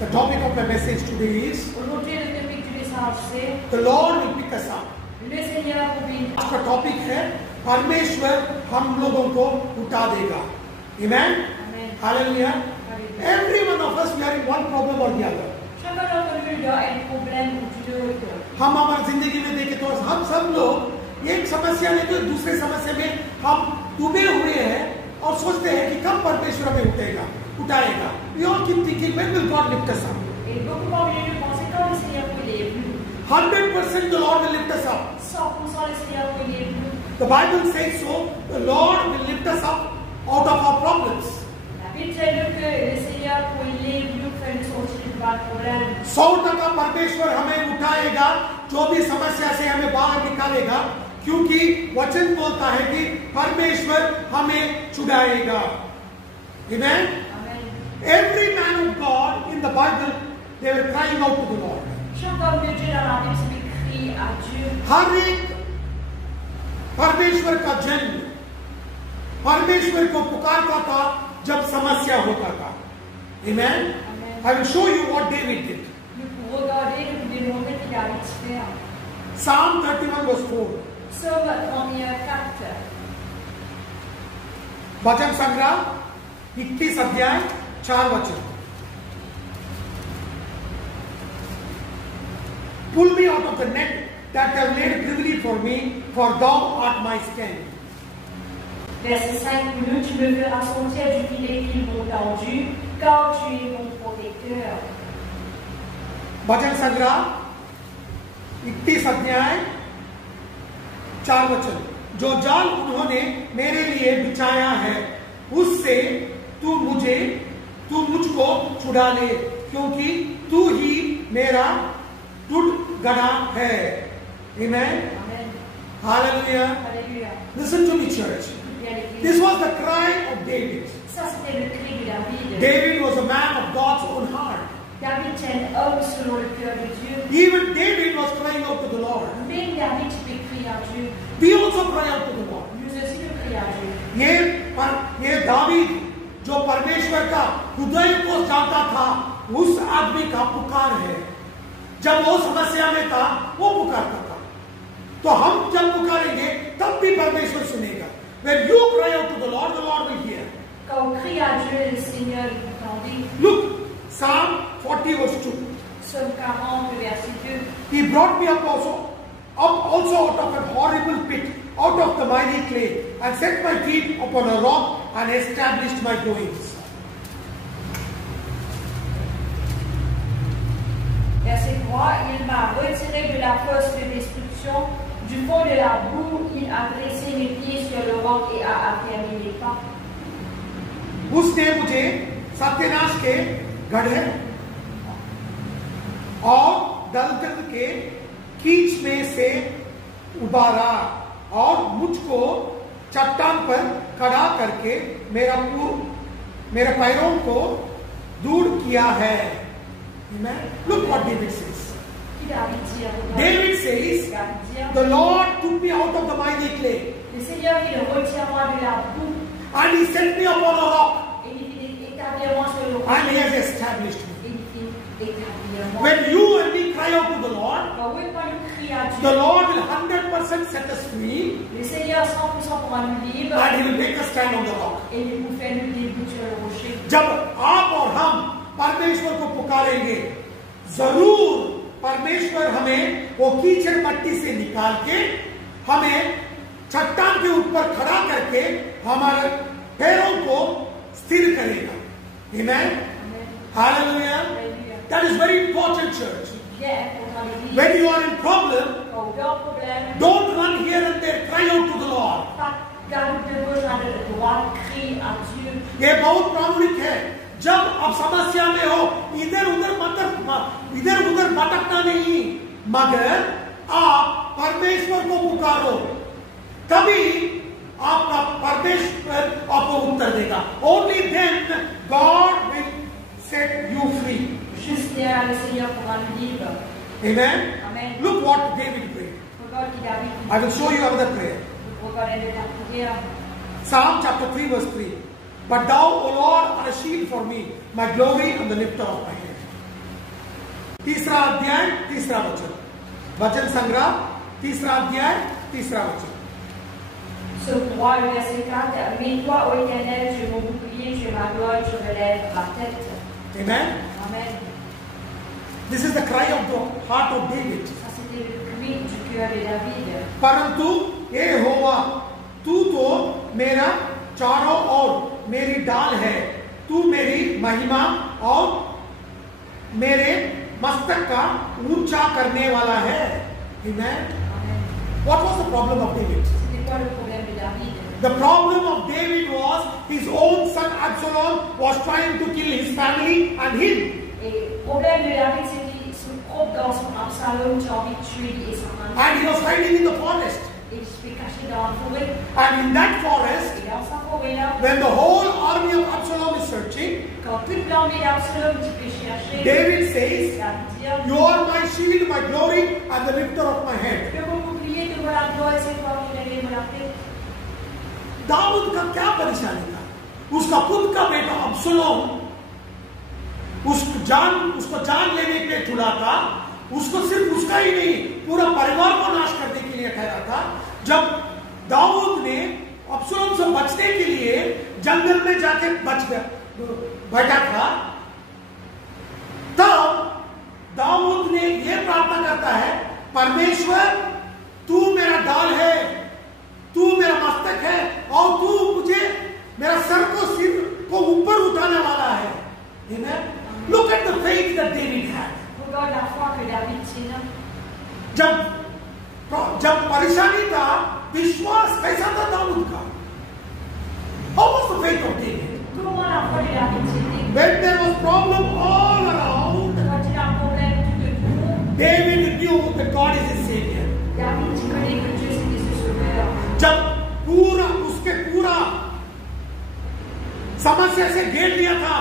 The topic of my message today is Aujourd'hui, le topic du message c'est the Lord will pick us up. le Seigneur vous आज का topic है परमेश्वर हम लोगों को उठा देगा. Amen. Amen. Hallelujah. Hallelujah. Every one of us we are in one problem or the other. Chacun d'entre nous a un problème ou du autre. हम हमारी जिंदगी में देखें तो हम सब लोग एक समस्या लेकर दूसरे समस्या में हम डूबे हुए हैं और सोचते हैं कि कब परमेश्वर हमें उठाएगा. We all keep thinking, when will God lift us up? Et beaucoup parmi nous pensent quand le Seigneur peut les plus. 100% the Lord will lift us up. 100% le Seigneur peut les plus. The Bible says so. The Lord will lift us up out of our problems. La Bible dit que le Seigneur peut les plus faire nous sortir de nos problèmes. 100% परमेश्वर हमें उठाएगा, जो भी समस्या से हमें बाहर निकालेगा, क्योंकि वचन बोलता है कि परमेश्वर हमें छुड़ाएगा. Amen. Amen. Every man of God in the Bible, they were crying out to the Lord. Chaque homme de Dieu dans la Bible se crie à Dieu. हर एक परमेश्वर का जन परमेश्वर को पुकारता था जब समस्या होता था. Amen. Amen. I will show you what David did. Nous pouvons regarder le développement qu'il a fait. Psalm 31 verse 4. Psaume 31:4. भजन संग्रह 21 अध्याय 4 वचन. Pull me out of the net that thou laid privily for me, for thou art my strength. Verset 5, nous, tu me feras sortir du filet qu'ils m'ont tendu, car tu es mon protecteur. भजन संग्रह 21 अध्याय 4 वचन. जो जाल उन्होंने मेरे लिए बिछाया है, उससे तू मुझको छुड़ा ले, क्योंकि तू ही मेरा टूट गढ़ा है. Amen. Amen. Hallelujah. Alléluia. Listen to me, church. This was the cry of David. Ça, c'était le cri de David. David was a man of God's own heart. David était un homme selon le cœur de Dieu. Even David was crying out to the Lord. Même David peut crier à Dieu. We also cry out to the Lord. Nous aussi, nous crions à Dieu. ये दावीद जो परमेश्वर का हृदय को जानता था, उस आदमी का पुकार है. जब वो समस्या में था, वो पुकारता था. तो हम जब पुकारेंगे तब भी परमेश्वर सुनेगा. When you cry out to the Lord will hear. Quand on crie à Dieu, le Seigneur nous entend. Look, Psalm 40 verse 2. Psaume 40, verset 2. He brought me up also out of a horrible pit, out of the miry clay, and set my feet upon a rock and established my goings. Verset 3, il m'a retiré de la fosse de destruction, du fond de la boue, il a dressé mes pieds sur le roc et a affermi mes pas. उसने मुझे सत्यानाश के गड्ढे और दलदल के कीच में से उबारा और मुझको चट्टान पर खड़ा करके मेरे पैरों को दूर किया है. Look what David says. David says, the Lord took me out of the miry clay. Le Seigneur, il retire moi de la boue. And he set me upon a rock. Et il établit moi sur le roc. And he has established me. Et il établit moi. When you and me cry out to the Lord, Quand nous crions à Dieu, the Lord will 100% set us free. le Seigneur 100% pourra nous libre. And he will make us stand on the rock. Et il nous fait nous debout sur le rocher. जब आप और हम परमेश्वर को पुकारेंगे, जरूर परमेश्वर हमें वो कीचड़ मट्टी से निकाल के हमें चट्टान के ऊपर खड़ा करके हमारे पैरों को स्थिर करेगा. Amen. Hallelujah. That is very important, church. When you are in problem, don't run here and there. Cry out to the Lord. ये बहुत प्रामुख्य है. जब आप समस्या में हो, इधर उधर भटकना नहीं, मगर आप परमेश्वर को पुकारो, तभी आपका परमेश्वर आपको उत्तर देगा. Only then God will set you free. Juste là, le Seigneur pourra nous libre. Amen. Amen. Look what David prayed. I will show you another prayer. Psalm chapter 3 verse 3. But thou, O Lord, art a shield for me, my glory and the lifter of my head. तीसरा अध्याय 3रा वचन, वचन संग्रह 3रा अध्याय 3रा वचन। Psaume 3, le verset 4. Mais toi, ô Éternel, tu es mon bouclier, tu es ma gloire, tu relèves ma tête. Amen. Amen. This is the cry of the heart of David. Ça, c'était le cri du cœur de David. परंतु यहोवा, तू तो मेरा चारों ओर मेरी डाल है, तू मेरी महिमा और मेरे मस्तक का ऊंचा करने वाला है। Amen. What was the problem of David? C'était quoi le problème de David? The problem of David was his own son Absalom was trying to kill his family and him. Et le problème de David, c'était son propre garçon Absalom qui a envie de tuer lui et sa famille. And he was hiding in the forest. Et il se fait cacher dans la forêt. And in that forest, Et dans sa forêt là, when the whole army of Absalom is searching, quand toute l'armée d'Absalom qui peut chercher, David says, David dit, "You are my shield, my glory, and the lifter of my head." tu es mon bouclier, tu es la gloire, c'est toi qui lèves mon tête. Dawood का क्या परेशानी था? उसका खुद का बेटा अब्सलोम उसको जान लेने के लिए चुना था। उसको सिर्फ उसका ही नहीं, पूरा परिवार को नाश करने के लिए ठहरा था। जब दाऊद ने अब्सलोम से बचने के लिए जंगल में जाके बैठा था, तब दाऊद ने यह प्रार्थना करता है, परमेश्वर तू मेरा ढाल है, तू मेरा मस्तक है और तू मुझे मेरा सर को ऊपर उठाने वाला है। Amen. Look at the faith that David had. Regarde la foi que David tient. जब परेशानी था, विश्वास कैसा था दाऊद का? How was the faith of David? Comment la foi de David tient? When there was problem all around, Quand il a un problème tout autour, David knew that God is his savior. David connaît que Dieu c'était son sauveur. जब उसके पूरा समस्या से घेर लिया था,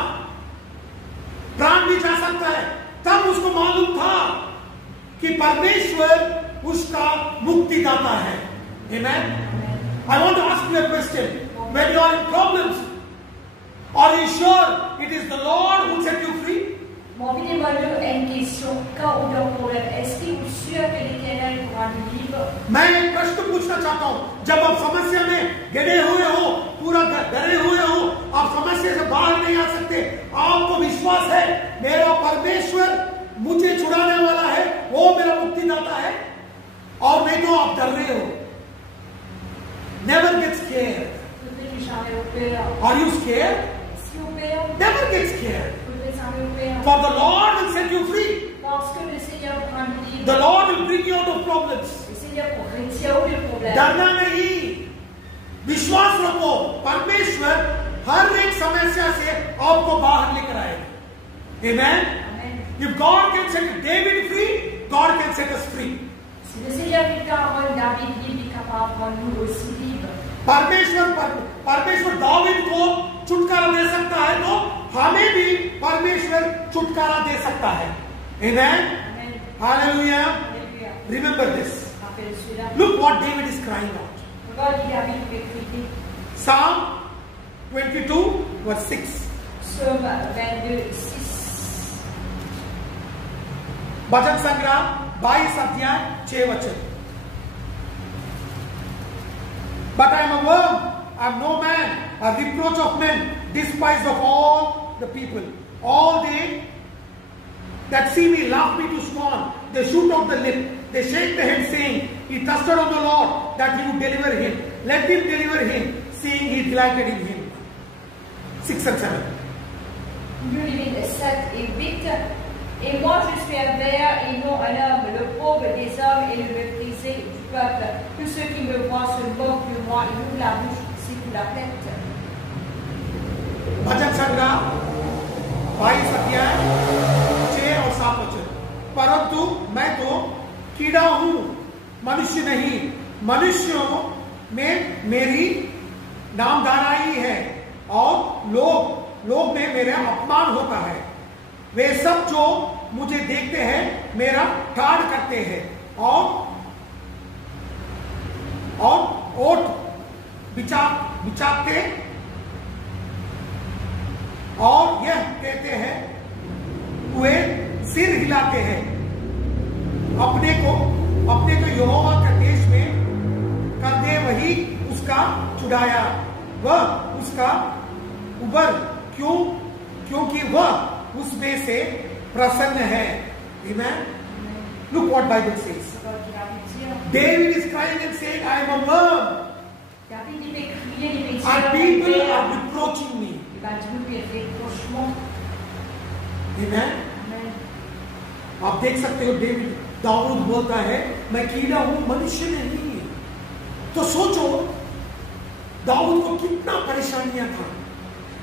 प्राण भी जा सकता है, तब उसको मालूम था कि परमेश्वर उसका मुक्ति दाता है। Amen. I want to ask you a question. When you are in problems, are you sure it is the Lord who set you free? Mon vie est une question. Quand on a un problème, est-ce qu'il est sûr que l'Éternel pourra nous livrer? मैं एक प्रश्न पूछना चाहता हूं। जब आप समस्या में गिरे हुए हो, पूरा डरे हुए हो, आप समस्या से बाहर नहीं आ सकते, आपको विश्वास है मेरा परमेश्वर मुझे छुड़ाने वाला है, वो मेरा मुक्तिदाता है, और नहीं तो आप डर रहे हो। Never get scared. Are you scared? Never get scared. For the Lord will set you free. The Lord will bring you out of problems. डरना नहीं, विश्वास रखो, परमेश्वर हर एक समस्या से आपको बाहर लेकर आएगा। Amen. If God can set David free, God can set us free. Si le Seigneur peut rendre David libre, il est capable de rendre nous aussi libres. परमेश्वर दाऊद को छुटकारा दे सकता है, तो हमें भी परमेश्वर छुटकारा दे सकता है। Amen. Hallelujah. Remember this. Look what David is crying out. Psalm 22 verse 6. Psaume 22 6. भजन संग्रह 22 अध्याय 6 वचन। But I am a worm, I am no man, a reproach of men, despised of all the people. All they that see me laugh me to scorn. They shoot out the lip, they shake the head, saying, He trusted on the Lord that He would deliver him. Let Him deliver him, seeing He delighted in him. 6 and 7. Numéro 7 et 8. Et moi je suis un ver et non un homme, le pauvre des hommes et le méprisé du peuple. Tous ceux qui me voient se moquent de moi, ils ouvrent la bouche, secouent la tête. भजन संग्रह 22 अध्याय 6 और 7 वचन। परंतु मैं तो कीड़ा हूं, मनुष्य नहीं, मनुष्यों में मेरी नामधाराई है और लोग में मेरा अपमान होता है। वे सब जो मुझे देखते हैं मेरा ठाड़ करते हैं और ओठ बिचाते और यह कहते हैं, वे सिर हिलाते हैं, अपने को यहोवा के देश में कर दे, वही उसका चुराया, वह उसका उबर, क्योंकि वह उसमें से प्रसन्न है। Amen. Look what Bible says. David is crying and saying, I am a worm. And people are reproaching me. Amen. आप देख सकते हो दाऊद बोलता है मैं कीड़ा हूं, मनुष्य नहीं। तो सोचो दाऊद को कितना परेशानियां था।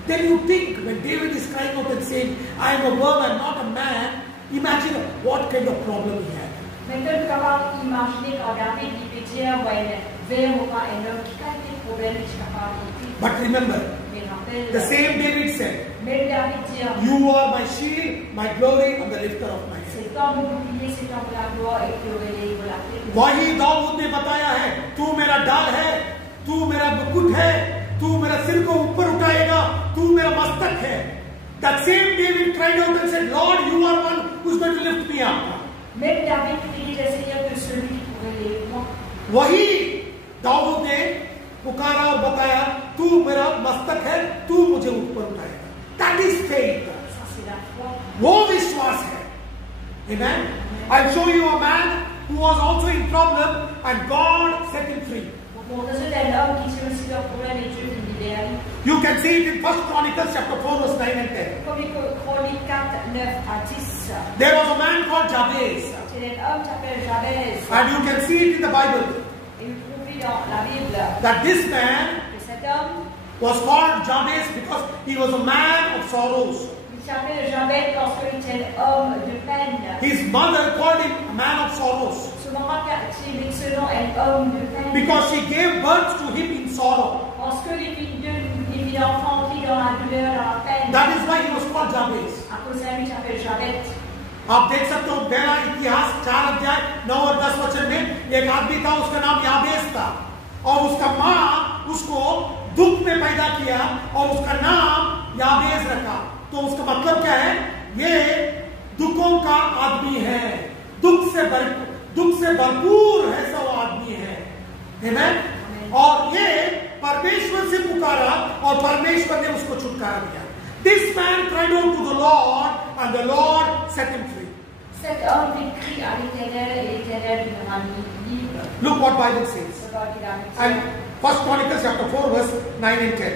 Then you think when David is crying out and saying, I am a worm and not a man, imagine what kind of problem he had. But remember, the same David said, you are my shield, my glory, and the lifter of my head. वही दाऊद ने बताया है, तू मेरा डाल है, तू मेरा मुकुट है, तू मेरा सिर को ऊपर उठाएगा, तू मेरा मस्तक है। That same David cried out and said, Lord, you are one who's going to lift me up. वही दाऊद ने पुकारा और बताया, तू मेरा मस्तक है, तू मुझे ऊपर उठाएगा। That is faith. वो विश्वास है। Amen. I'll show you a man who was also in problem and God set him free. You can see it in 1 Chronicles chapter 4 verse 9 and 10. There was a man called Jabez. And you can see it in the Bible. That this man was called Jabez because he was a man of sorrows. His mother called him a man of sorrows. Because she gave birth to him in sorrow. That is why he was called Jabez. आप देख सकते हो पहला इतिहास 4 अध्याय 9 और 10 वचन में एक आदमी था, उसका नाम याबेस था और उसका माँ उसको दुख में पैदा किया और उसका नाम याबेस रखा। तो उसका मतलब क्या है? ये दुखों का आदमी है, दुख से भरपूर ऐसा वो आदमी है। Amen? और ये परमेश्वर से पुकारा और परमेश्वर ने उसको छुटकारा दिया। This man cried out to the Lord and the Lord set him free. Look what Bible says. And 1 Chronicles chapter 4 verse 9 and 10.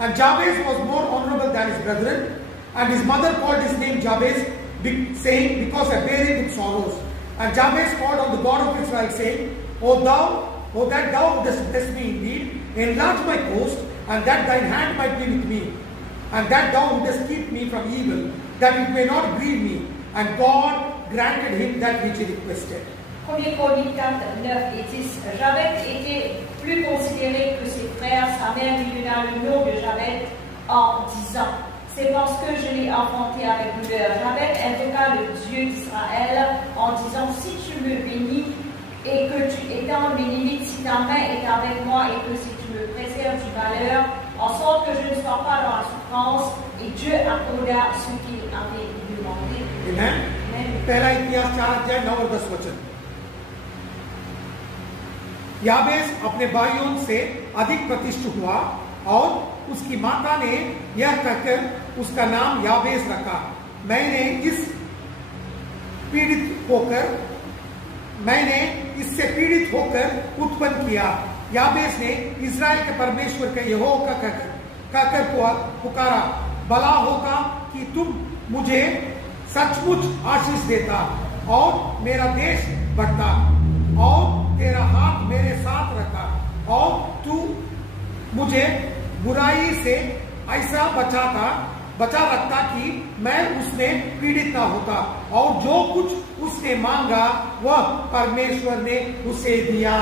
And Jabez was more honorable than his brethren, and his mother called his name Jabez, saying, because I bear him with sorrows. And Jabez called on the God of Israel, saying, O that thou wouldest bless me indeed, enlarge my coast, and that thine hand might be with me, and that thou wouldest keep me from evil, that it may not grieve me. And God granted him that which he requested. 1 Chroniques 4, 9 et 10. Jabez était plus considéré que ses frères. Sa mère lui donna le nom de Jabez en disant, c'est parce que je l'ai enfanté avec douleur. Jabez invoqua le Dieu d'Israël en disant, si tu me bénis et que tu étends mes limites, si ta main est avec moi et que si tu me préserves du malheur, en sorte que je ne sois pas dans la souffrance, et Dieu accorda ce qu'il avait demandé. Amen. पहला इतिहास 4 अध्याय 9 और 10 वचन। याबेस अपने भाइयों से अधिक प्रतिष्ठित हुआ और उसकी माता ने यह कहकर उसका नाम याबेस रखा, मैंने इससे पीड़ित होकर उत्पन्न किया। याबेस ने इस्राएल के परमेश्वर के यहोवा का कहकर पुकारा, भला होगा कि तुम मुझे सचमुच आशीष देता और मेरा देश बढ़ता और तेरा हाथ मेरे साथ रहता और तू मुझे बुराई से ऐसा बचा रखता कि मैं उसमें पीड़ित ना होता, और जो कुछ उसने मांगा वह परमेश्वर ने उसे दिया।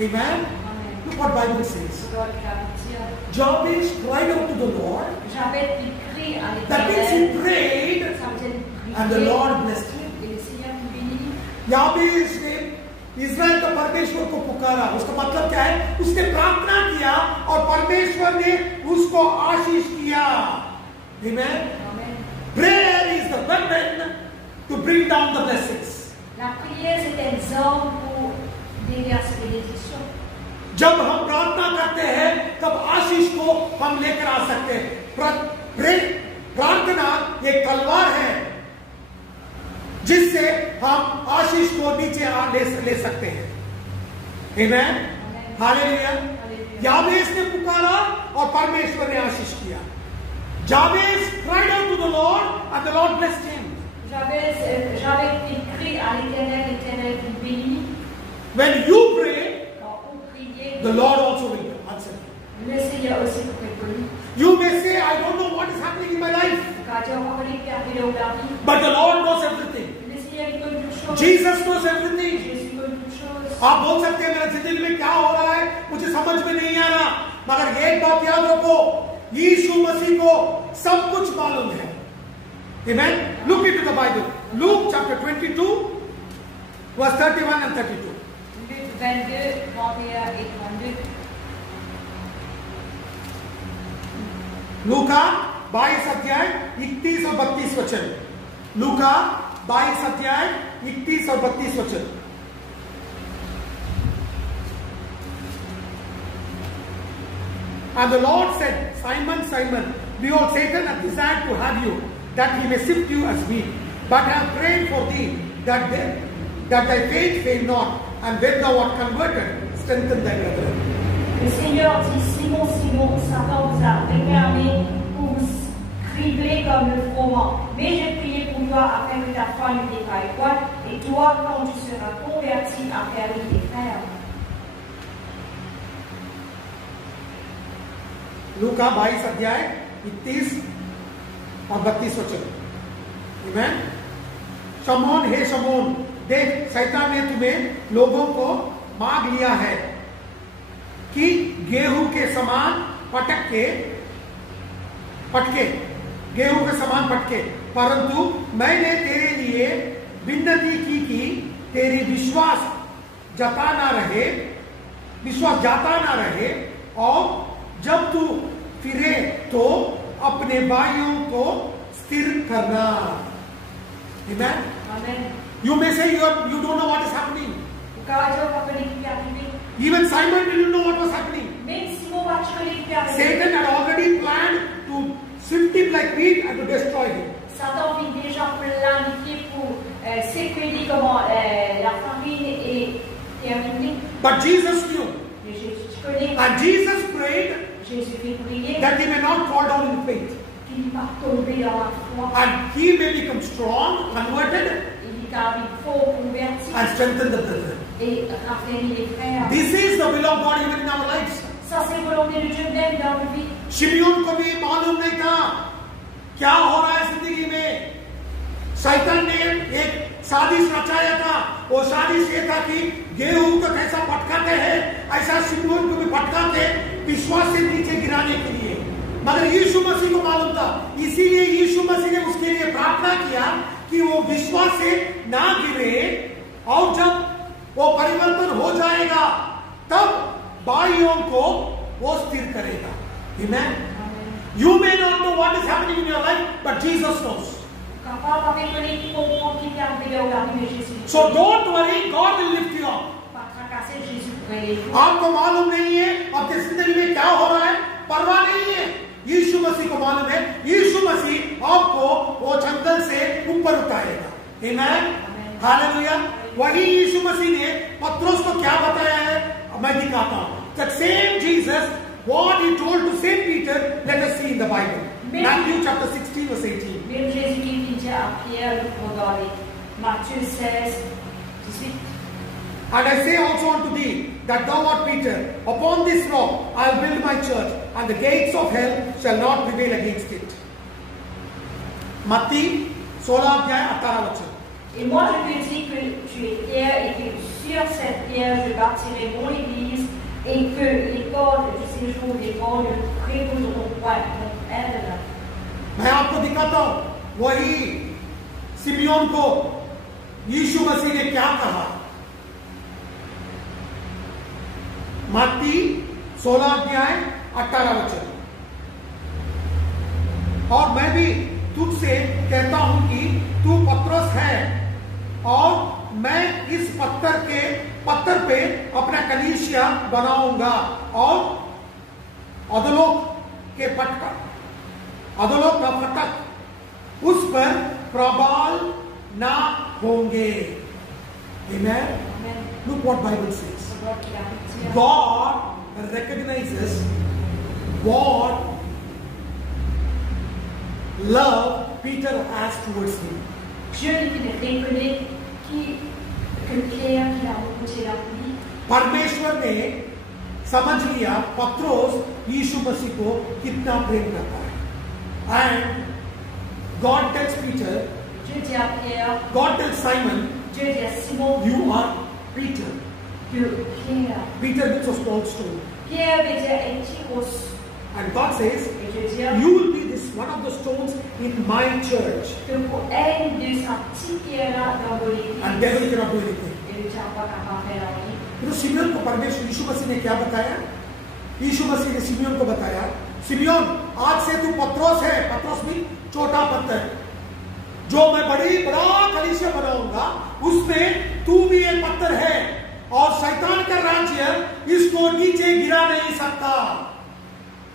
Amen. Look what Bible says. Jabez cried out to the Lord. That means he prayed and the Lord blessed him. याबेस ने इस्राएल का परमेश्वर को पुकारा, उसका मतलब क्या है? उसने प्रार्थना किया और परमेश्वर ने उसको आशीष किया। Amen. Prayer is the weapon bring down the blessings. La prière, c'est un arme pour déverser bénédiction. जब हम प्रार्थना करते हैं तब आशीष को हम लेकर आ सकते हैं। प्रार्थना एक तलवार है जिससे हम आशीष को नीचे ले सकते हैं। आमेन, हालेलुया। याबेस ने पुकारा और परमेश्वर ने आशीष किया। जाबेस cried out to the Lord and the Lord blessed him. J'avais écrit à l'Éternel, l'Éternel vous bénit. When you pray, Quand vous priez, the Lord also will answer. le Seigneur aussi vous répond. You may say, I don't know what is happening in my life, but the Lord knows everything. Jesus knows everything. आप बोल सकते हैं मेरे जिंदगी में क्या हो रहा है मुझे समझ में नहीं आ रहा, मगर एक बात याद रखो, यीशु मसीह को सब कुछ मालूम है। Amen. Look into the Bible. Luke chapter 22 verse 31 and 32. Luc 22, 31 et 32. लूका 22 अध्याय 31 और 32 वचन। लूका 22 अध्याय 31 और 32 वचन। And the Lord said, Simon, Simon, behold, Satan hath desired to have you, that he may sift you as wheat. But I have prayed for thee, that thy faith fail not, and when thou art converted, strengthen thy brethren. Le Seigneur dit, Simon, Simon, Satan vous a réclamé pour vous cribler comme le froment. Mais j'ai prié pour toi afin que ta foi ne défaille point, et toi, quand tu seras converti, affermis tes frères. लूका 22 अध्याय 31 और 32 वचन। आमेन। शमौन, हे शमौन, देख शैतान ने तुम्हें लोगों को मांग लिया है कि गेहूं के समान पटके, गेहूं के समान पटके, परंतु मैंने तेरे लिए विनती की कि तेरी विश्वास जाता ना रहे, और जब तू फिरे तो अपने भाइयों को स्थिर करना। Amen. Amen. You may say you don't know what is happening. Même Even Simon didn't know what was happening. Simon va connaître qui arrive. Satan had already planned to sift him like wheat and to destroy him. Satan vient déjà planifié pour sécuriser comment la farine est terminée. But Jesus knew. Mais Jésus connaît. And Jesus prayed Jésus fait prier. that he may not fall down in faith. Qu'il ne va tomber dans la foi. And he may become strong, converted, Il est fort converti. and strengthen the brethren. Et raffermir les frères. This is the will of God even in our lives. Ça c'est volonté de Dieu même dans nos vies. शिमयोन को भी मालूम नहीं था क्या हो रहा है जिंदगी में। शैतान ने एक साजिश रचाया था। वो साजिश ये था कि गेहूं को कैसा पटकाते हैं, ऐसा शिमयोन को भी पटकाते विश्वास से नीचे गिराने के लिए। मगर यीशु मसीह को मालूम था, इसीलिए यीशु मसीह ने उसके लिए प्रार्थना किया कि वो विश्वास से ना गिरे, और जब वो परिवर्तन हो जाएगा तब भाइयों को वो स्थिर करेगा। Amen. You may not know what is happening in your life, but Jesus knows. So don't worry, God will lift you up. आपको मालूम नहीं है आपके जिंदगी में क्या हो रहा है, परवाह नहीं है, यीशु मसीह को मालूम है। यीशु मसीह आपको वो जंगल से ऊपर उतारेगा। Amen. हालेलुया। वही यीशु मसीह ने पत्रोस को क्या बताया है, मैं दिखाता हूं। That same Jesus, what he told to Saint Peter, let us see in the Bible. Matthew chapter 16 verse 18. Même Jésus qui dit à Pierre dans Matthieu 16, 18. And I say also unto thee, that thou art Peter, upon this rock I will build my church, and the gates of hell shall not prevail against it. मत्ती 16 अध्याय 18 वचन। Et moi je te dis que tu es Pierre et que sur cette pierre je bâtirai mon église et que les portes du séjour des morts ne prévaudront point contre elle. मैं आपको दिखाता हूं वही Simeon को यीशु मसीह ने क्या कहा। मत्ती 16 अध्याय 18 वचन। और मैं भी तुझसे कहता हूं कि तू पत्रोस है, इस पत्थर पे अपना कलीसिया बनाऊंगा और अधोलोक का फटक उस पर प्रबल ना होंगे। Amen. Look what Bible says. God recognizes what love Peter has towards him. Dieu reconnaît que Pierre qu'il a rencontré la vie. परमेश्वर ने समझ लिया पत्रोस यीशु मसीह को कितना प्रेम करता है। And God tells Peter, Dieu dit à Pierre, God tells Simon, Dieu dit à Simon, you are Peter. que Pierre. Peter means a small stone. Pierre veut dire un petit os. And God says, Et Dieu dit you will be this one of the stones in my church. que pour elle de sa petite pierre là dans mon église. And devil cannot do anything. Et le diable pas capable de faire rien. तो Simeon को परमेश्वर यीशु मसीह ने क्या बताया? यीशु मसीह ने Simeon को बताया, Simeon आज से तू पत्रोस है। पत्रोस भी छोटा पत्थर, जो मैं बड़ा कलीसिया बनाऊंगा उसमें तू भी एक पत्थर है और शैतान का राज्य इसको नीचे गिरा नहीं सकता।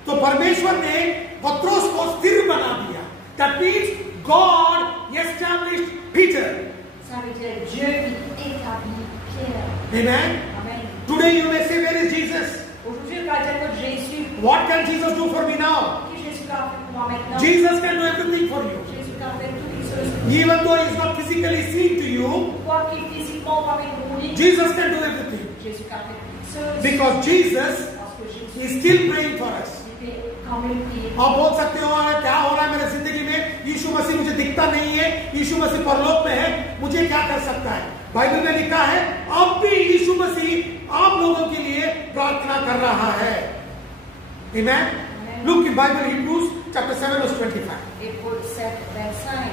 तो परमेश्वर ने पत्रोस को स्थिर बना दिया। That means God established Peter. Ça veut dire Dieu qui établit Pierre. Amen. Amen. Today you may say, where is Jesus? Aujourd'hui, on va dire que Jésus, What can Jesus do for me now? qui Jésus a fait pour moi maintenant? Jesus can do everything for you. Jésus a fait toutes les choses. Even though he is not physically seen to you, Quoi qu'il physiquement pas avec nous, Jesus can do everything. Jésus a fait toutes les choses. Because Jesus Parce que Jésus is still praying for us. fait quand même prier. आप बोल सकते हो क्या हो रहा है मेरे जिंदगी में, यीशु मसीह मुझे दिखता नहीं है, यीशु मसीह परलोक में है, मुझे क्या कर सकता है? बाइबल में लिखा है अब भी यीशु मसीह आप लोगों के लिए प्रार्थना कर रहा है। Amen. Look in Bible, Hebrews chapter 7 verse 25. Hébreux 7, 25.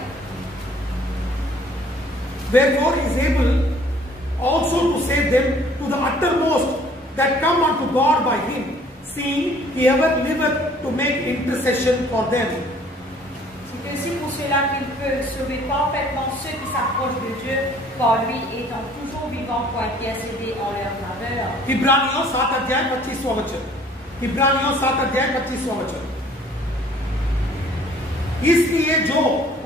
Therefore he is able also to save them to the uttermost that come unto God by him, seeing he ever liveth to make intercession for them. C'est aussi pour cela qu'il peut sauver parfaitement ceux qui s'approchent de Dieu par lui, étant toujours vivant pour intercéder en leur faveur. इब्रानियों 7 अध्याय 25वां वचन। इब्रानियों 7 अध्याय 25वां वचन। इसलिए जो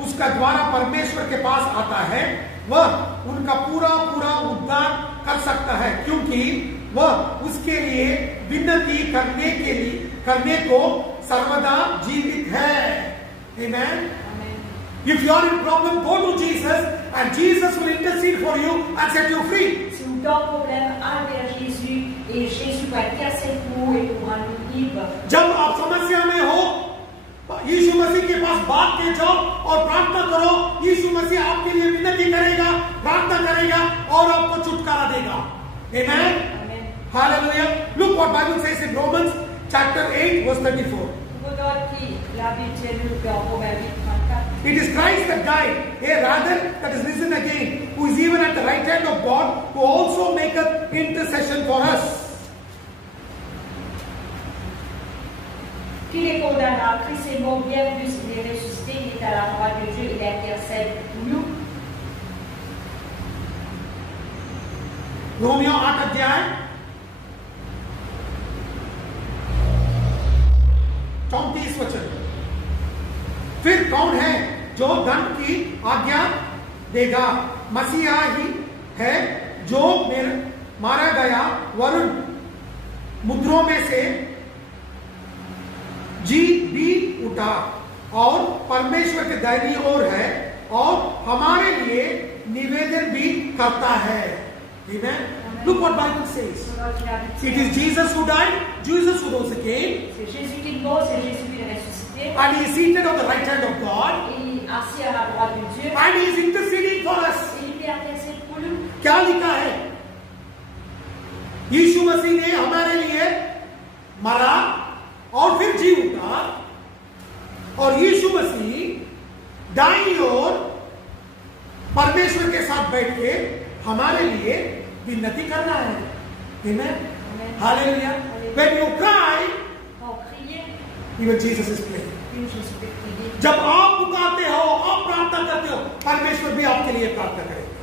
उसका द्वारा परमेश्वर के पास आता है वह उनका पूरा उद्धार कर सकता है, क्योंकि वह उसके लिए विनती करने को सर्वदा जीवित है। Amen. If you are in problem, go to Jesus and Jesus will intercede for you and set you free. Si vous êtes en problème, allez vers Jésus et Jésus va intercéder pour vous et pour rendre libre. जब आप समस्या में हो, यीशु मसीह के पास बात के जाओ और प्रार्थना करो। यीशु मसीह आपके लिए विनती करेगा, प्रार्थना करेगा और आपको छुटकारा देगा। Amen. Hallelujah. Look what Bible says in Romans chapter 8 verse 34. It is Christ that died, rather that is risen again, who is even at the right hand of God, who also maketh intercession for us. Qu'il est condamnable, Christ est mort, bien plus, il est ressuscité, il est à la droite de Dieu, il intercède pour nous. Romeo 8 अध्याय 34 वचन। फिर कौन है जो दंड की आज्ञा देगा? मसीहा ही है जो मारा गया, वरुण मुद्रों में से जी भी उठा और परमेश्वर के दाहिनी ओर है और हमारे लिए निवेदन भी करता है। Amen. Look what Bible says. It is Jesus who died, Jesus who rose again. C'est Jésus qui est mort, c'est Jésus qui est ressuscité. And he is seated on the right hand of God. Et il est assis à la droite de Dieu. And he is interceding for us. Et il intercède pour nous. क्या लिखा है? यीशु मसीह ने हमारे लिए मरा और फिर जी उठा और यीशु मसीह दाईं ओर परमेश्वर के साथ बैठ के हमारे लिए विनती करना है। Amen. Hallelujah. When you cry, even Jesus is praying. जब आप पुकारते हो, आप प्रार्थना करते हो, परमेश्वर भी आपके लिए प्रार्थना करेगा।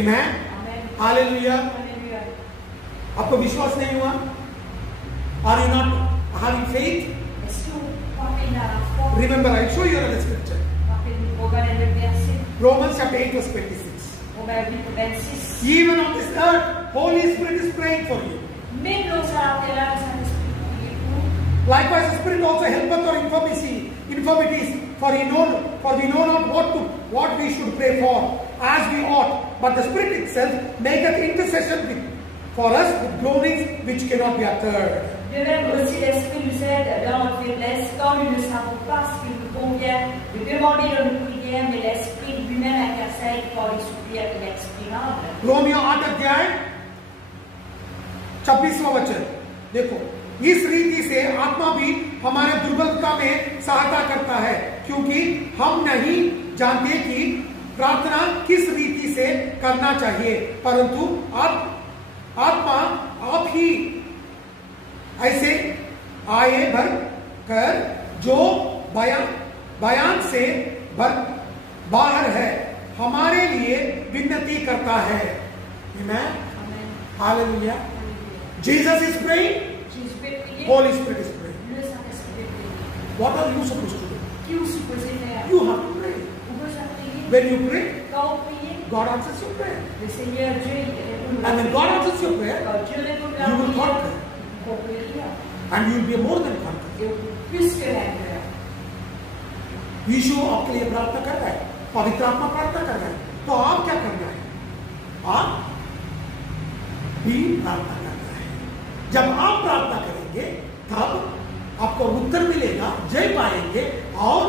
Amen. हालेलुया। Hallelujah. आपको विश्वास नहीं हुआ? Are you not having faith? Est-ce que vous croyez dans la foi? Remember, I'll show you another scripture. Rappelez-vous, regardez le verset. Romans chapter 8 verse 26. Romains 8, 26. Even on this earth, Holy Spirit is praying for you. Même dans la terre, le Saint-Esprit prie pour vous. Likewise, the Spirit also helpeth our infirmities, for we know not what we should pray for, as we ought. But the Spirit itself maketh intercession for us with groanings which cannot be uttered. De même aussi, l'Esprit nous aide dans notre faiblesse, quand nous ne savons pas ce qu'il nous convient de demander dans nos prières, mais l'Esprit lui-même intercède par les soupirs inexprimables. Romeo 8 अध्याय 26वां वचन देखो, इस रीति से आत्मा भी हमारे दुर्बलता में सहायता करता है, क्योंकि हम नहीं जानते कि प्रार्थना किस रीति से करना चाहिए, परंतु आत्मा आप ही ऐसे आए भर कर जो बयान से बाहर है हमारे लिए विनती करता है। Amen. Hallelujah. Jesus is praying. Holy Spirit is praying. Le Saint-Esprit prie. What are you supposed to do? Qui vous supposez faire? You have to pray. Vous pouvez prier. When you pray, Quand vous priez, God answers your prayer. le Seigneur Dieu il répond. And when God answers your prayer, Quand Dieu répond à you will la prière, conquer. vous conquérir. And you will be more than conqueror. Et vous plus que vainqueur. यीशु आपके लिए प्रार्थना कर रहा है, पवित्र आत्मा प्रार्थना कर रहा है, तो आप क्या करना है? आप भी प्रार्थना करना है। जब आप प्रार्थना करेंगे तब आपको उत्तर मिलेगा, जय पाएंगे और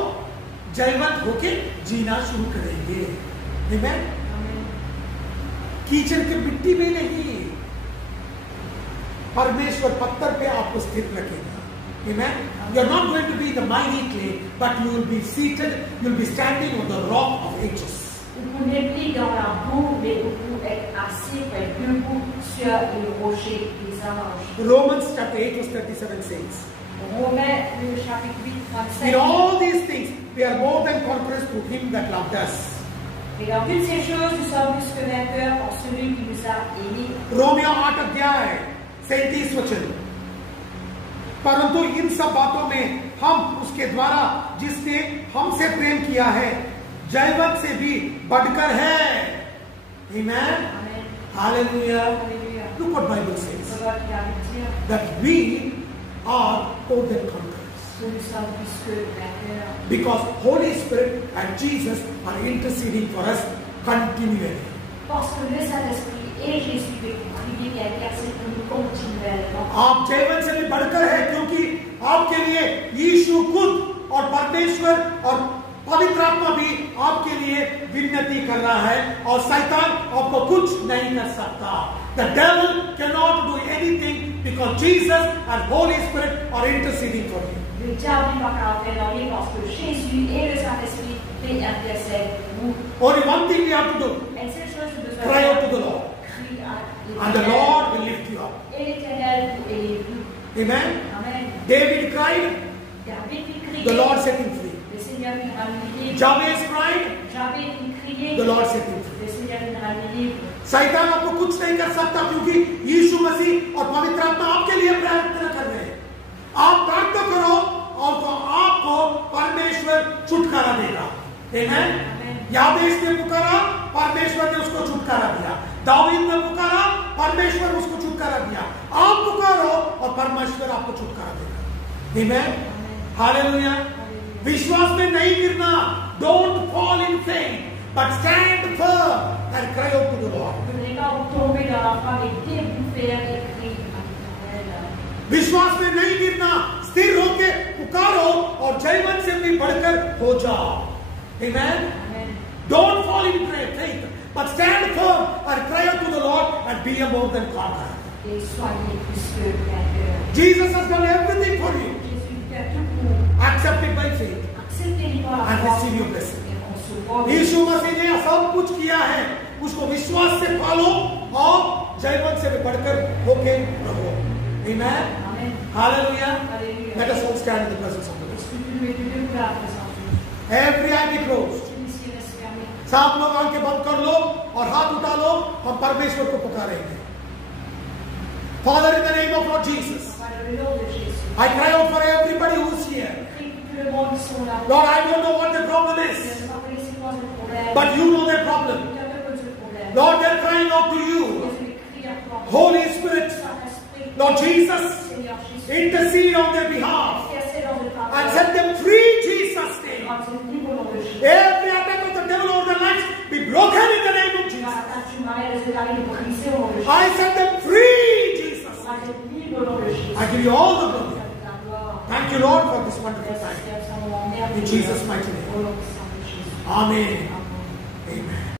जयवंत होके जीना शुरू करेंगे। Amen? कीचड़ के मिट्टी में नहीं, परमेश्वर पत्थर पे आपको स्थित रखेगा। Amen? You are not going to be the mighty clay, but you will be seated, you will be standing on the rock of ages. Vous n'êtes plus dans la boue, mais vous êtes assis près debout sur le rocher des anges. Romans chapter 8 verse 37 says, Romains le chapitre 8, 35. in all these things we are more than conquerors through him that loved us. Et dans toutes ces choses, nous sommes plus que vainqueurs par celui qui nous a aimés. Romeo 8 अध्याय 37 वचन, परंतु इन सब बातों में हम उसके द्वारा जिसने हमसे प्रेम किया है जयवंत से भी बढ़कर है। Amen? Amen. Hallelujah. Alléluia. Look what Bible says, C'est votre caractère. that we are more than conquerors Nous sommes plus que vainqueurs. because Holy Spirit and Jesus are interceding for us continually. Parce que le Saint-Esprit et Jésus veulent prier et intercéder pour nous continuellement. आप जयवंत से भी बढ़कर है, क्योंकि आपके लिए यीशु खुद और परमेश्वर और पवित्र आत्मा भी आपके लिए विनती कर रहा है, और शैतान आपको कुछ नहीं कर सकता। The devil cannot do anything because Jesus and Holy Spirit are interceding for you. Le diable n'a pas qu'à faire rien parce que Jésus et le Saint-Esprit intercèdent pour nous. Only one thing we have to do: Et cette chose que nous devons cry out faire, to the Lord, crier à and the l'Éternel. Lord will lift you up. Et l'Éternel vous élève. Amen. Amen. David cried, David il criait, the Lord set him free. le Seigneur viendra nous livrer. Jabez cried, David il criait, the Lord set him free. le Seigneur viendra nous livrer. शैतान आपको कुछ नहीं कर सकता, क्योंकि यीशु मसीह और पवित्र आत्मा आपके लिए प्रार्थना कर रहे हैं। आप प्रार्थना करो और तो आपको परमेश्वर छुटकारा देगा। Amen? याबेस ने पुकारा, परमेश्वर ने उसको छुटकारा दिया। दाऊद ने पुकारा, परमेश्वर उसको छुटकारा दिया। आप पुकारो और परमेश्वर आपको छुटकारा देगा। Amen? Hallelujah. विश्वास में नहीं गिरना, don't fall in faith, but stand firm and cry out to the Lord. Ne venez pas vous tomber dans la femme et débouffer et crier à l'Éternel. विश्वास में नहीं गिरना, स्थिर होके पुकारो और जयवंत से भी बढ़कर हो जाओ। Amen? Amen. Don't fall in faith, but stand firm and cry out to the Lord and be a more than conqueror. Et soyez plus que vainqueurs. Jesus has done everything for you. Jésus fait tout pour vous. Accept it by faith Acceptez-le par la and foi receive your blessing. et recevez. यीशु मसीह ने सब कुछ किया है, उसको विश्वास से पालो और जयवंत से भी बढ़कर होके रहो। Amen? Amen. Hallelujah. Alléluia. Let us all stand in the presence of the Lord. Est-ce que tu veux te lever à la présence de Dieu? Every eye be closed. Si les cieux restent fermés. सब लोग आंखें बंद कर लो और हाथ उठा लो हम परमेश्वर को पुकारेंगे. Father, in the name of Lord Jesus, I cry out for everybody who's here. Lord, I don't know what the problem is, but you know their problem. Lord, they're crying out to you. Holy Spirit, Lord Jesus, intercede on their behalf and set them free in Jesus' name. Every attack of the devil over their lives be broken in the name of Jesus. I set them free, Jesus. I give you all the glory. Thank you, Lord, for this wonderful time. In Jesus' mighty name. Amen. Amen.